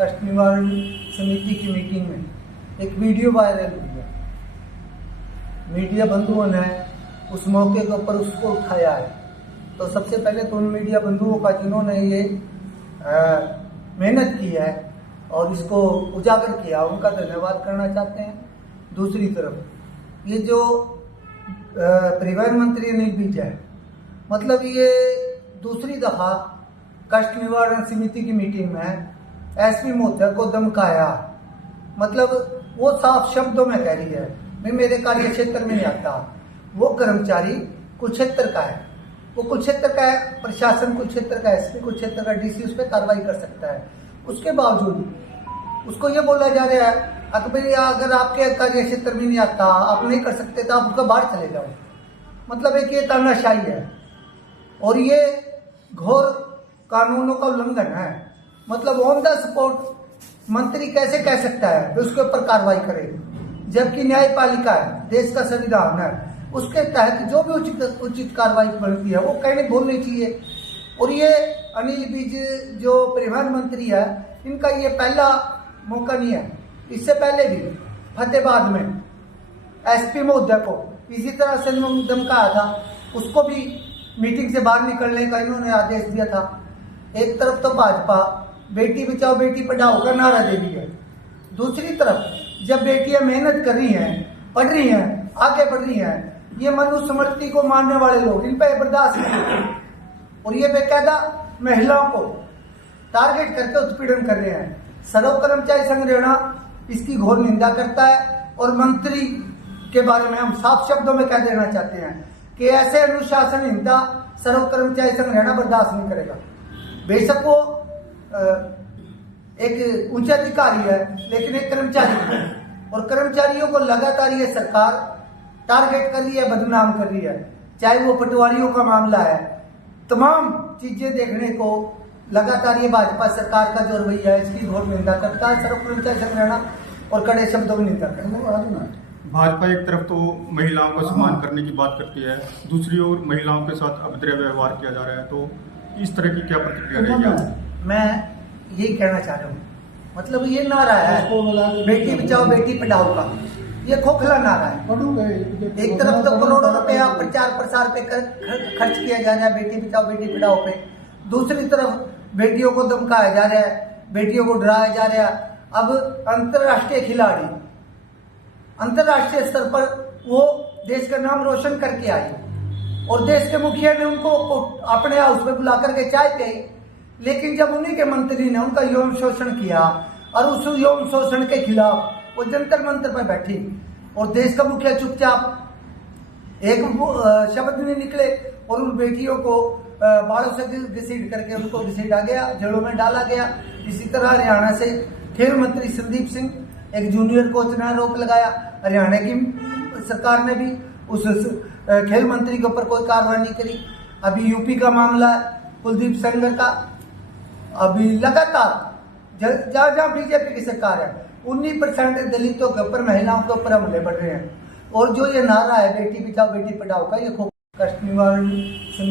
कष्ट निवारण समिति की मीटिंग में एक वीडियो वायरल हुई है। मीडिया बंधुओं ने उस मौके के ऊपर उसको उठाया है। तो सबसे पहले तो उन मीडिया बंधुओं का जिन्होंने ये मेहनत की है और इसको उजागर किया, उनका धन्यवाद करना चाहते हैं। दूसरी तरफ ये जो परिवहन मंत्री अनिल विज है, मतलब ये दूसरी दफा कष्ट निवारण समिति की मीटिंग में एसपी महोदय को धमकाया। मतलब वो साफ शब्दों में कह रही है मैं मेरे कार्य क्षेत्र में नहीं आता। वो कर्मचारी कुरुक्षेत्र का है, वो कुरुक्षेत्र का है, प्रशासन कुरुक्षेत्र का, एसपी कुरुक्षेत्र का, डीसी उस पर कार्रवाई कर सकता है। उसके बावजूद उसको ये बोला जा रहा है भाई अगर आपके कार्य क्षेत्र में नहीं आता, आप नहीं कर सकते तो आप उसका बाहर चले जाओ। मतलब एक ये तानाशाही है और ये घोर कानूनों का उल्लंघन है। मतलब ऑन द स्पॉट मंत्री कैसे कह सकता है कि उसके ऊपर कार्रवाई करे, जबकि न्यायपालिका है, देश का संविधान है, उसके तहत जो भी उचित कार्रवाई बनती है वो कहने बोलनी चाहिए। और ये अनिल विज जो परिवहन मंत्री है, इनका ये पहला मौका नहीं है। इससे पहले भी फतेहाबाद में एसपी महोदय को इसी तरह से धमकाया था, उसको भी मीटिंग से बाहर निकलने का इन्होंने आदेश दिया था। एक तरफ तो भाजपा बेटी बचाओ बेटी पढ़ाओ का नारा दे रही है, दूसरी तरफ जब बेटियां मेहनत कर रही हैं, पढ़ रही हैं, आगे बढ़ रही हैं, ये मनुस्मृति को मानने वाले लोग इन पर बर्दाश्त नहीं और ये बेकायदा महिलाओं को टारगेट करके उत्पीड़न कर रहे हैं। सर्व कर्मचारी संघ हरियाणा इसकी घोर निंदा करता है और मंत्री के बारे में हम साफ शब्दों में कह देना चाहते हैं कि ऐसे अनुशासनहीनता सर्व कर्मचारी संघ हरियाणा बर्दाश्त नहीं करेगा। बेशक वो एक उच्च अधिकारी है, लेकिन एक कर्मचारी है और कर्मचारियों को लगातार ये सरकार टारगेट कर रही है, बदनाम कर रही है। चाहे वो पटवारियों का मामला है, तमाम चीजें देखने को लगातार ये भाजपा सरकार का जो रवैया है इसकी घोर निंदा करता है सर्व कर्मचारी संघ हरियाणा और कड़े शब्दों में निंदा करता है। भाजपा एक तरफ तो महिलाओं का सम्मान करने की बात करती है, दूसरी ओर महिलाओं के साथ अभद्र व्यवहार किया जा रहा है, तो इस तरह की क्या प्रतिक्रिया रहेगी? मैं यही कहना चाह रहा हूँ, मतलब ये नारा है बेटी बचाओ बेटी पढ़ाओ का, ये खोखला नारा है। एक तरफ तो करोड़ों रुपया प्रचार प्रसार पे खर्च किया जा रहा है बेटी बचाओ बेटी पढ़ाओ पे, दूसरी तरफ बेटियों को धमकाया जा रहा है, बेटियों को डराया जा रहा है। अब अंतरराष्ट्रीय खिलाड़ी अंतरराष्ट्रीय स्तर पर वो देश का नाम रोशन करके आई और देश के मुखिया ने उनको अपने हाउस में बुला करके चाय पिलाई, लेकिन जब उन्हीं के मंत्री ने उनका यौन शोषण किया और उस यौन शोषण के खिलाफ वो जंतर मंतर पर बैठी और देश का मुखिया चुपचाप एक शब्द नहीं निकले और उन बेटियों को बालों से घसीट करके उनको घसीटा गया, जेलों में डाला गया। इसी तरह हरियाणा से खेल मंत्री संदीप सिंह एक जूनियर कोच ने आरोप लगाया, हरियाणा की सरकार ने भी उस खेल मंत्री के ऊपर कोई कार्रवाई नहीं करी। अभी यूपी का मामला है कुलदीप सेंगर का, अभी लगातार जहाँ जहाँ बीजेपी की सरकार है 19% दलितों के ऊपर, महिलाओं के ऊपर हमले बढ़ रहे हैं। और जो ये नारा है बेटी बचाओ बेटी पढ़ाओ का, ये कष्ट निवारण समिति